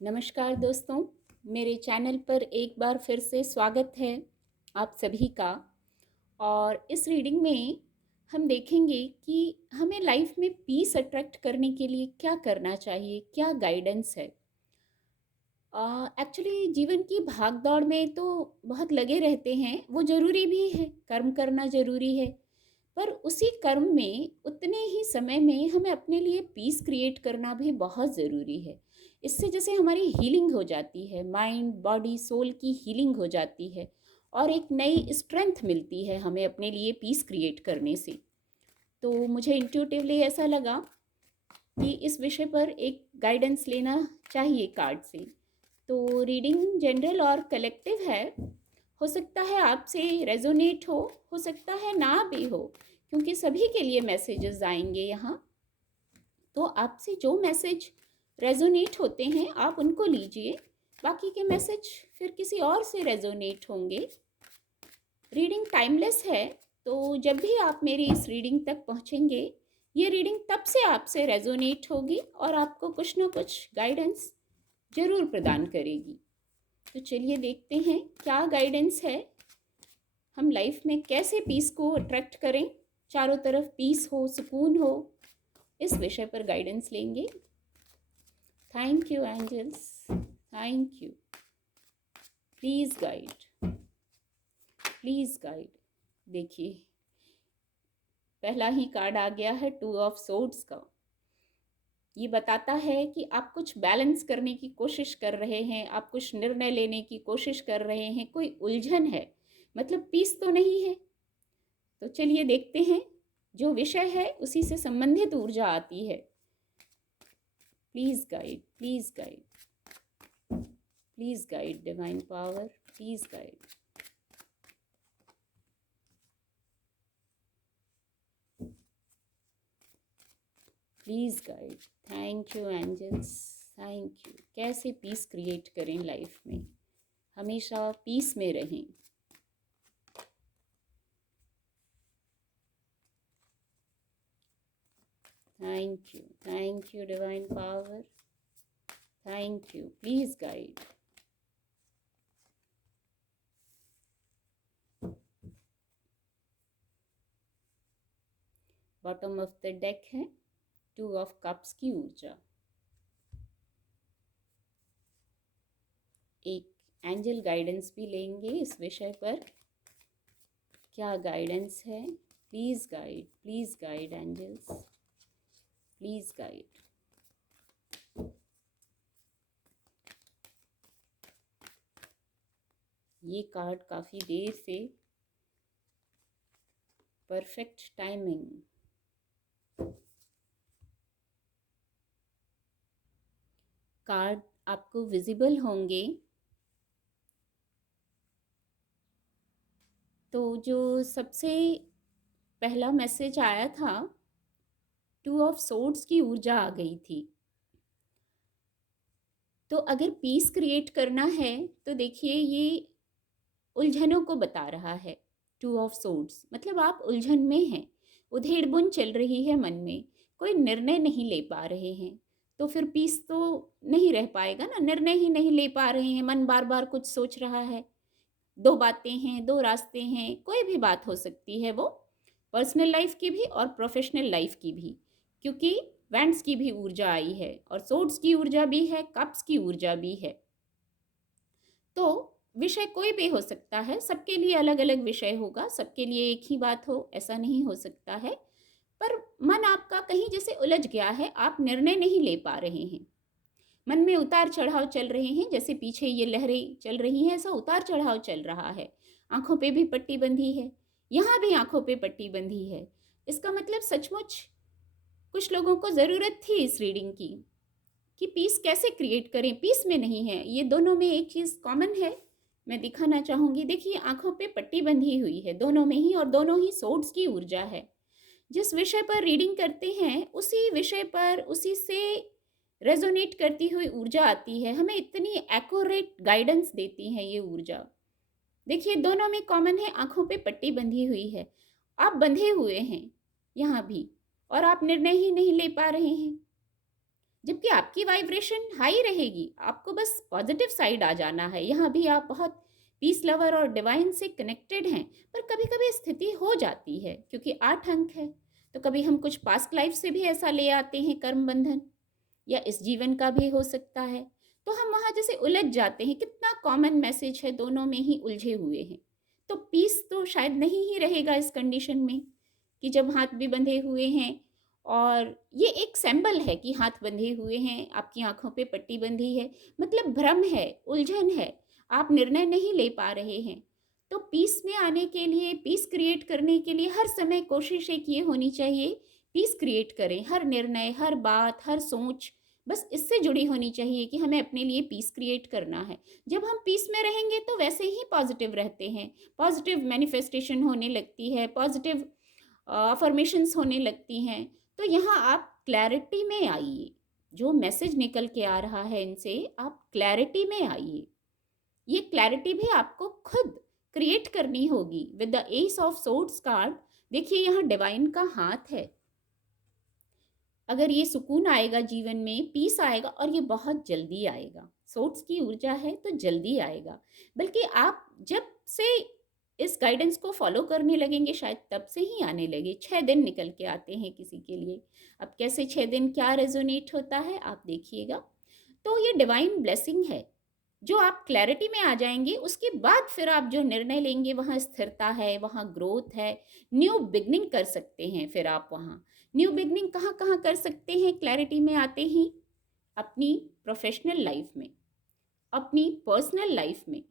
नमस्कार दोस्तों, मेरे चैनल पर एक बार फिर से स्वागत है आप सभी का। और इस रीडिंग में हम देखेंगे कि हमें लाइफ में पीस अट्रैक्ट करने के लिए क्या करना चाहिए, क्या गाइडेंस है। एक्चुअली जीवन की भाग दौड़ में तो बहुत लगे रहते हैं, वो ज़रूरी भी है, कर्म करना ज़रूरी है। पर उसी कर्म में उतने ही समय में हमें अपने लिए पीस क्रिएट करना भी बहुत ज़रूरी है। इससे जैसे हमारी हीलिंग हो जाती है, माइंड बॉडी सोल की हीलिंग हो जाती है और एक नई स्ट्रेंथ मिलती है हमें अपने लिए पीस क्रिएट करने से। तो मुझे इंट्यूटिवली ऐसा लगा कि इस विषय पर एक गाइडेंस लेना चाहिए कार्ड से। तो रीडिंग जनरल और कलेक्टिव है। हो सकता है आपसे रेजोनेट हो सकता है ना भी हो, क्योंकि सभी के लिए मैसेजेस आएंगे यहाँ। तो आपसे जो मैसेज रेजोनेट होते हैं आप उनको लीजिए, बाकी के मैसेज फिर किसी और से रेजोनेट होंगे। रीडिंग टाइमलेस है, तो जब भी आप मेरी इस रीडिंग तक पहुँचेंगे ये रीडिंग तब से आपसे रेजोनेट होगी और आपको कुछ ना कुछ गाइडेंस जरूर प्रदान करेगी। तो चलिए देखते हैं क्या गाइडेंस है। हम लाइफ में कैसे पीस को अट्रैक्ट करें, चारों तरफ पीस हो, सुकून हो, इस विषय पर गाइडेंस लेंगे। Thank you angels, thank you. Please guide, please guide. देखिए पहला ही कार्ड आ गया है, 2 ऑफ सोर्ड्स का। ये बताता है कि आप कुछ बैलेंस करने की कोशिश कर रहे हैं, आप कुछ निर्णय लेने की कोशिश कर रहे हैं, कोई उलझन है, मतलब पीस तो नहीं है। तो चलिए देखते हैं, जो विषय है उसी से संबंधित ऊर्जा आती है। Please guide, please guide, please guide divine power, please guide. Please guide. Thank you angels, thank you. कैसे पीस क्रिएट करें लाइफ में, हमेशा पीस में रहें। Thank you divine power, thank you. Please guide. Bottom of the deck है 2 of cups की ऊर्जा। एक एंजल गाइडेंस भी लेंगे इस विषय पर, क्या गाइडेंस है। Please guide angels, please guide. ये कार्ड काफ़ी देर से, परफेक्ट टाइमिंग। कार्ड आपको विजिबल होंगे। तो जो सबसे पहला मैसेज आया था, 2 ऑफ सोर्ड्स की ऊर्जा आ गई थी। तो अगर पीस क्रिएट करना है तो देखिए ये उलझनों को बता रहा है। 2 ऑफ सोर्ड्स मतलब आप उलझन में हैं, उधेड़ बुन चल रही है मन में, कोई निर्णय नहीं ले पा रहे हैं। तो फिर पीस तो नहीं रह पाएगा ना, निर्णय ही नहीं ले पा रहे हैं, मन बार बार कुछ सोच रहा है। 2 बातें हैं, 2 रास्ते हैं, कोई भी बात हो सकती है, वो पर्सनल लाइफ की भी और प्रोफेशनल लाइफ की भी, क्योंकि वैंड्स की भी ऊर्जा आई है और सोर्ड्स की ऊर्जा भी है, कप्स की ऊर्जा भी है। तो विषय कोई भी हो सकता है, सबके लिए अलग अलग विषय होगा, सबके लिए एक ही बात हो ऐसा नहीं हो सकता है। पर मन आपका कहीं जैसे उलझ गया है, आप निर्णय नहीं ले पा रहे हैं, मन में उतार चढ़ाव चल रहे हैं, जैसे पीछे ये लहरें चल रही हैं ऐसा उतार चढ़ाव चल रहा है। आंखों पे भी पट्टी बंधी है, यहाँ भी आंखों पे पट्टी बंधी है। इसका मतलब सचमुच कुछ लोगों को ज़रूरत थी इस रीडिंग की कि पीस कैसे क्रिएट करें, पीस में नहीं है। ये दोनों में एक चीज़ कॉमन है, मैं दिखाना चाहूँगी। देखिए आंखों पे पट्टी बंधी हुई है दोनों में ही, और दोनों ही सोर्ड्स की ऊर्जा है। जिस विषय पर रीडिंग करते हैं उसी विषय पर, उसी से रेजोनेट करती हुई ऊर्जा आती है, हमें इतनी एक्यूरेट गाइडेंस देती है ये ऊर्जा। देखिए दोनों में कॉमन है, आंखों पे पट्टी बंधी हुई है, आप बंधे हुए हैं यहाँ भी, और आप निर्णय ही नहीं ले पा रहे हैं। जबकि आपकी वाइब्रेशन हाई रहेगी, आपको बस पॉजिटिव साइड आ जाना है। यहाँ भी आप बहुत पीस लवर और डिवाइन से कनेक्टेड हैं, पर कभी कभी स्थिति हो जाती है क्योंकि 8 अंक है, तो कभी हम कुछ पास्ट लाइफ से भी ऐसा ले आते हैं कर्म बंधन, या इस जीवन का भी हो सकता है। तो हम वहाँ जैसे उलझ जाते हैं, कितना कॉमन मैसेज है, दोनों में ही उलझे हुए हैं। तो पीस तो शायद नहीं ही रहेगा इस कंडीशन में कि जब हाथ भी बंधे हुए हैं, और ये एक सिंबल है कि हाथ बंधे हुए हैं, आपकी आंखों पे पट्टी बंधी है, मतलब भ्रम है, उलझन है, आप निर्णय नहीं ले पा रहे हैं। तो पीस में आने के लिए, पीस क्रिएट करने के लिए हर समय कोशिश एक ये होनी चाहिए, पीस क्रिएट करें। हर निर्णय, हर बात, हर सोच बस इससे जुड़ी होनी चाहिए कि हमें अपने लिए पीस क्रिएट करना है। जब हम पीस में रहेंगे तो वैसे ही पॉजिटिव रहते हैं, पॉजिटिव मैनिफेस्टेशन होने लगती है, पॉजिटिव अफर्मेशंस होने लगती हैं। तो यहाँ आप क्लैरिटी में आइए, जो मैसेज निकल के आ रहा है इनसे, आप क्लैरिटी में आइए। ये क्लैरिटी भी आपको खुद क्रिएट करनी होगी with the S of swords card. देखिए यहाँ डिवाइन का हाथ है, अगर ये सुकून आएगा जीवन में, पीस आएगा, और ये बहुत जल्दी आएगा। सोर्स की ऊर्जा है तो जल्दी आएगा, बल्कि आप जब से इस गाइडेंस को फॉलो करने लगेंगे शायद तब से ही आने लगे। 6 दिन निकल के आते हैं किसी के लिए। अब कैसे 6 दिन क्या रेजोनेट होता है आप देखिएगा। तो ये डिवाइन ब्लेसिंग है, जो आप क्लैरिटी में आ जाएंगे उसके बाद फिर आप जो निर्णय लेंगे वहाँ स्थिरता है, वहाँ ग्रोथ है, न्यू बिगनिंग कर सकते हैं। फिर आप वहाँ न्यू बिगनिंग कहाँ कहाँ कर सकते हैं क्लैरिटी में आते ही? अपनी प्रोफेशनल लाइफ में, अपनी पर्सनल लाइफ में,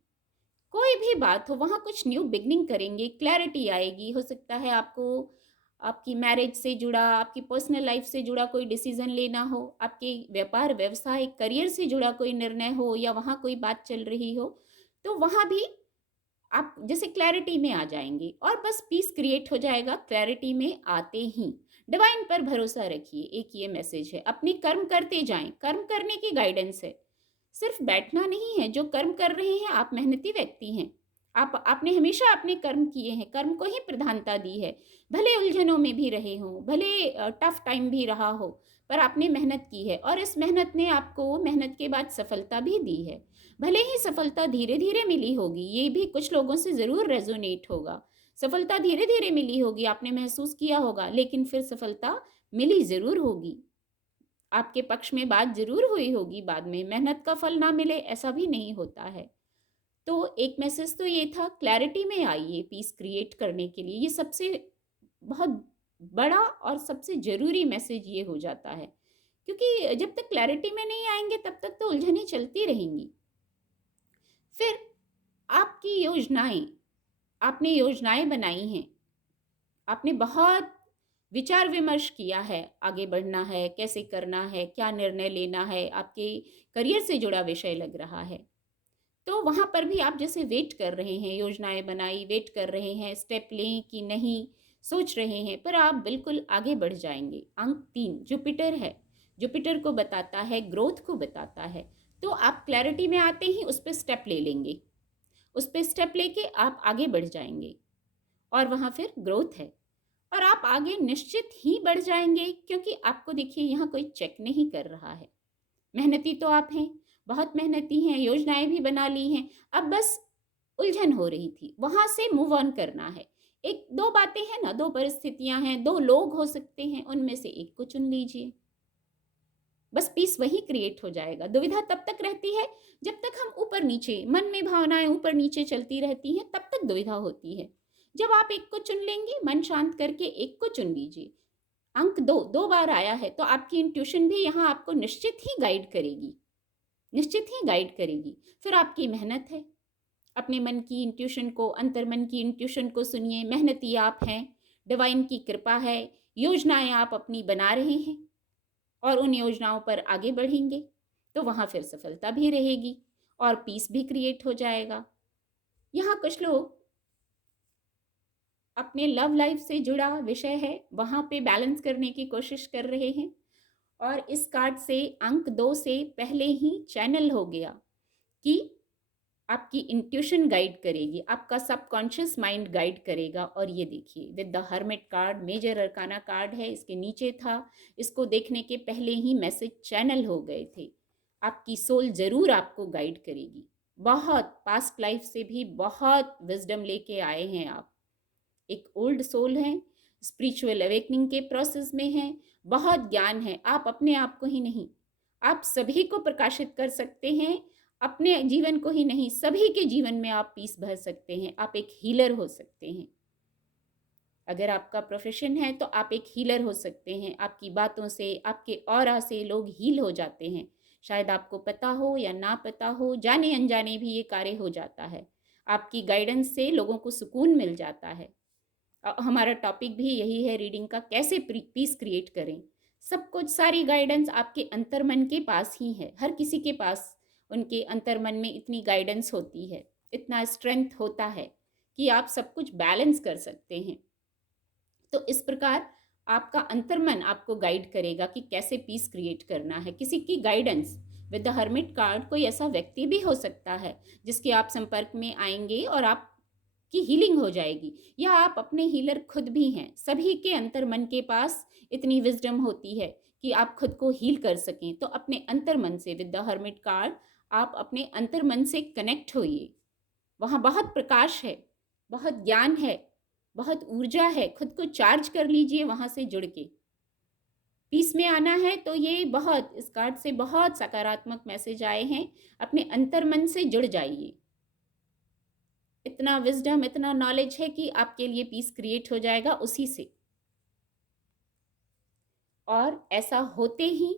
कोई भी बात हो वहाँ कुछ न्यू बिगनिंग करेंगे, क्लैरिटी आएगी। हो सकता है आपको आपकी मैरिज से जुड़ा, आपकी पर्सनल लाइफ से जुड़ा कोई डिसीजन लेना हो, आपके व्यापार व्यवसाय करियर से जुड़ा कोई निर्णय हो, या वहाँ कोई बात चल रही हो, तो वहाँ भी आप जैसे क्लैरिटी में आ जाएंगे और बस पीस क्रिएट हो जाएगा क्लैरिटी में आते ही। डिवाइन पर भरोसा रखिए, एक ये मैसेज है। अपने कर्म करते जाएं, कर्म करने की गाइडेंस है, सिर्फ बैठना नहीं है। जो कर्म कर रहे हैं, आप मेहनती व्यक्ति हैं, आपने हमेशा अपने कर्म किए हैं, कर्म को ही प्रधानता दी है। भले उलझनों में भी रहे हों, भले टफ टाइम भी रहा हो, पर आपने मेहनत की है, और इस मेहनत ने आपको मेहनत के बाद सफलता भी दी है। भले ही सफलता धीरे धीरे मिली होगी, ये भी कुछ लोगों से ज़रूर रेजोनेट होगा। सफलता धीरे धीरे मिली होगी, आपने महसूस किया होगा, लेकिन फिर सफलता मिली ज़रूर होगी, आपके पक्ष में बात ज़रूर हुई होगी। बाद में मेहनत का फल ना मिले ऐसा भी नहीं होता है। तो एक मैसेज तो ये था, क्लैरिटी में आइए पीस क्रिएट करने के लिए। ये सबसे बहुत बड़ा और सबसे ज़रूरी मैसेज ये हो जाता है, क्योंकि जब तक क्लैरिटी में नहीं आएंगे तब तक तो उलझनें चलती रहेंगी। फिर आपकी योजनाएं, आपने योजनाएं बनाई हैं, आपने बहुत विचार विमर्श किया है, आगे बढ़ना है, कैसे करना है, क्या निर्णय लेना है, आपके करियर से जुड़ा विषय लग रहा है, तो वहाँ पर भी आप जैसे वेट कर रहे हैं, योजनाएं बनाई, वेट कर रहे हैं, स्टेप लें कि नहीं, सोच रहे हैं, पर आप बिल्कुल आगे बढ़ जाएंगे। अंक 3 जुपिटर है, जुपिटर को बताता है, ग्रोथ को बताता है। तो आप क्लैरिटी में आते ही उस पर स्टेप ले लेंगे, उस पर स्टेप लेके आप आगे बढ़ जाएंगे, और वहाँ फिर ग्रोथ है, और आप आगे निश्चित ही बढ़ जाएंगे, क्योंकि आपको देखिए यहाँ कोई चेक नहीं कर रहा है। मेहनती तो आप हैं, बहुत मेहनती हैं, योजनाएं भी बना ली हैं, अब बस उलझन हो रही थी, वहां से मूव ऑन करना है। एक दो बातें हैं ना, दो परिस्थितियां हैं, दो लोग हो सकते हैं, उनमें से एक को चुन लीजिए, बस पीस वही क्रिएट हो जाएगा। दुविधा तब तक रहती है जब तक हम ऊपर नीचे, मन में भावनाएं ऊपर नीचे चलती रहती हैं, तब तक दुविधा होती है। जब आप एक को चुन लेंगे, मन शांत करके एक को चुन लीजिए। अंक 2 दो बार आया है, तो आपकी इंट्यूशन भी यहाँ आपको निश्चित ही गाइड करेगी, निश्चित ही गाइड करेगी। फिर आपकी मेहनत है, अपने मन की इंट्यूशन को, अंतर्मन की इंट्यूशन को सुनिए। मेहनती आप हैं, डिवाइन की कृपा है, योजनाएं आप अपनी बना रहे हैं और उन योजनाओं पर आगे बढ़ेंगे, तो वहाँ फिर सफलता भी रहेगी और पीस भी क्रिएट हो जाएगा। यहाँ कुछ लोग अपने लव लाइफ से जुड़ा विषय है, वहाँ पे बैलेंस करने की कोशिश कर रहे हैं, और इस कार्ड से अंक 2 से पहले ही चैनल हो गया कि आपकी इंट्यूशन गाइड करेगी, आपका सबकॉन्शियस माइंड गाइड करेगा। और ये देखिए with the hermit card, major arcana card है, इसके नीचे था, इसको देखने के पहले ही मैसेज चैनल हो गए थे। आपकी सोल ज़रूर आपको गाइड करेगी। बहुत पास्ट लाइफ से भी बहुत विजडम लेके आए हैं आप। एक ओल्ड सोल हैं, स्पिरिचुअल अवेकनिंग के प्रोसेस में हैं, बहुत ज्ञान है। आप अपने आप को ही नहीं, आप सभी को प्रकाशित कर सकते हैं। अपने जीवन को ही नहीं, सभी के जीवन में आप पीस भर सकते हैं। आप एक हीलर हो सकते हैं। अगर आपका प्रोफेशन है तो आप एक हीलर हो सकते हैं। आपकी बातों से, आपके ऑरा से लोग हील हो जाते हैं। शायद आपको पता हो या ना पता हो, जाने अनजाने भी ये कार्य हो जाता है। आपकी गाइडेंस से लोगों को सुकून मिल जाता है। हमारा टॉपिक भी यही है रीडिंग का, कैसे पीस क्रिएट करें। सब कुछ, सारी गाइडेंस आपके अंतर्मन के पास ही है। हर किसी के पास उनके अंतर्मन में इतनी गाइडेंस होती है, इतना स्ट्रेंथ होता है कि आप सब कुछ बैलेंस कर सकते हैं। तो इस प्रकार आपका अंतर्मन आपको गाइड करेगा कि कैसे पीस क्रिएट करना है। किसी की guidance with the hermit card, कोई ऐसा व्यक्ति भी हो सकता है जिसके आप संपर्क में आएंगे और आप की हीलिंग हो जाएगी, या आप अपने हीलर खुद भी हैं। सभी के अंतर मन के पास इतनी विजडम होती है कि आप खुद को हील कर सकें। तो अपने अंतर मन से विद द हर्मिट कार्ड आप अपने अंतर मन से कनेक्ट होइए। वहाँ बहुत प्रकाश है, बहुत ज्ञान है, बहुत ऊर्जा है। खुद को चार्ज कर लीजिए वहाँ से जुड़ के। पीस में आना है तो ये बहुत, इस कार्ड से बहुत सकारात्मक मैसेज आए हैं। अपने अंतर मन से जुड़ जाइए। इतना विजडम, इतना नॉलेज है कि आपके लिए पीस क्रिएट हो जाएगा उसी से। और ऐसा होते ही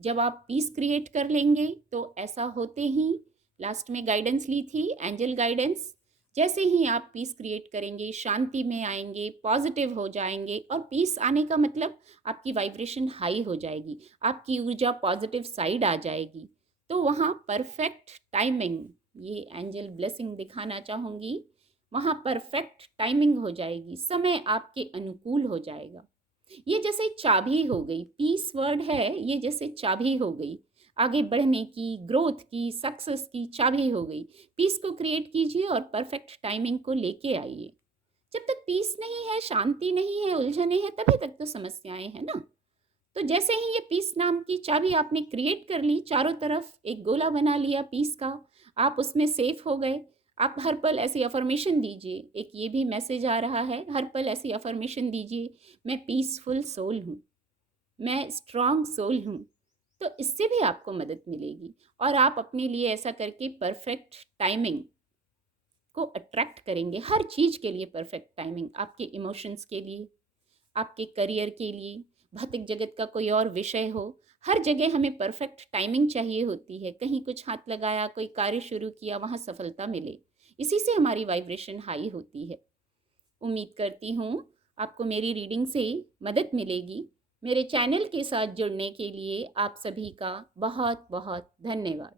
जब आप पीस क्रिएट कर लेंगे, तो ऐसा होते ही, लास्ट में गाइडेंस ली थी, एंजल गाइडेंस, जैसे ही आप पीस क्रिएट करेंगे, शांति में आएंगे, पॉजिटिव हो जाएंगे। और पीस आने का मतलब आपकी वाइब्रेशन हाई हो जाएगी, आपकी ऊर्जा पॉजिटिव साइड आ जाएगी। तो वहाँ परफेक्ट टाइमिंग, ये एंजल ब्लेसिंग दिखाना चाहूँगी, वहाँ परफेक्ट टाइमिंग हो जाएगी, समय आपके अनुकूल हो जाएगा। ये जैसे चाबी हो गई, पीस वर्ड है, ये जैसे चाबी हो गई आगे बढ़ने की, ग्रोथ की, सक्सेस की चाबी हो गई। पीस को क्रिएट कीजिए और परफेक्ट टाइमिंग को लेके आइए। जब तक पीस नहीं है, शांति नहीं है, उलझने हैं, तभी तक तो समस्याएं हैं ना। तो जैसे ही ये पीस नाम की चाबी आपने क्रिएट कर ली, चारों तरफ एक गोला बना लिया पीस का, आप उसमें सेफ हो गए। आप हर पल ऐसी अफर्मेशन दीजिए। एक ये भी मैसेज आ रहा है, हर पल ऐसी अफर्मेशन दीजिए, मैं पीसफुल सोल हूँ, मैं स्ट्रांग सोल हूँ। तो इससे भी आपको मदद मिलेगी और आप अपने लिए ऐसा करके परफेक्ट टाइमिंग को अट्रैक्ट करेंगे। हर चीज़ के लिए परफेक्ट टाइमिंग, आपके इमोशंस के लिए, आपके करियर के लिए, भौतिक जगत का कोई और विषय हो, हर जगह हमें परफेक्ट टाइमिंग चाहिए होती है। कहीं कुछ हाथ लगाया, कोई कार्य शुरू किया, वहाँ सफलता मिले, इसी से हमारी वाइब्रेशन हाई होती है। उम्मीद करती हूँ आपको मेरी रीडिंग से मदद मिलेगी। मेरे चैनल के साथ जुड़ने के लिए आप सभी का बहुत बहुत धन्यवाद।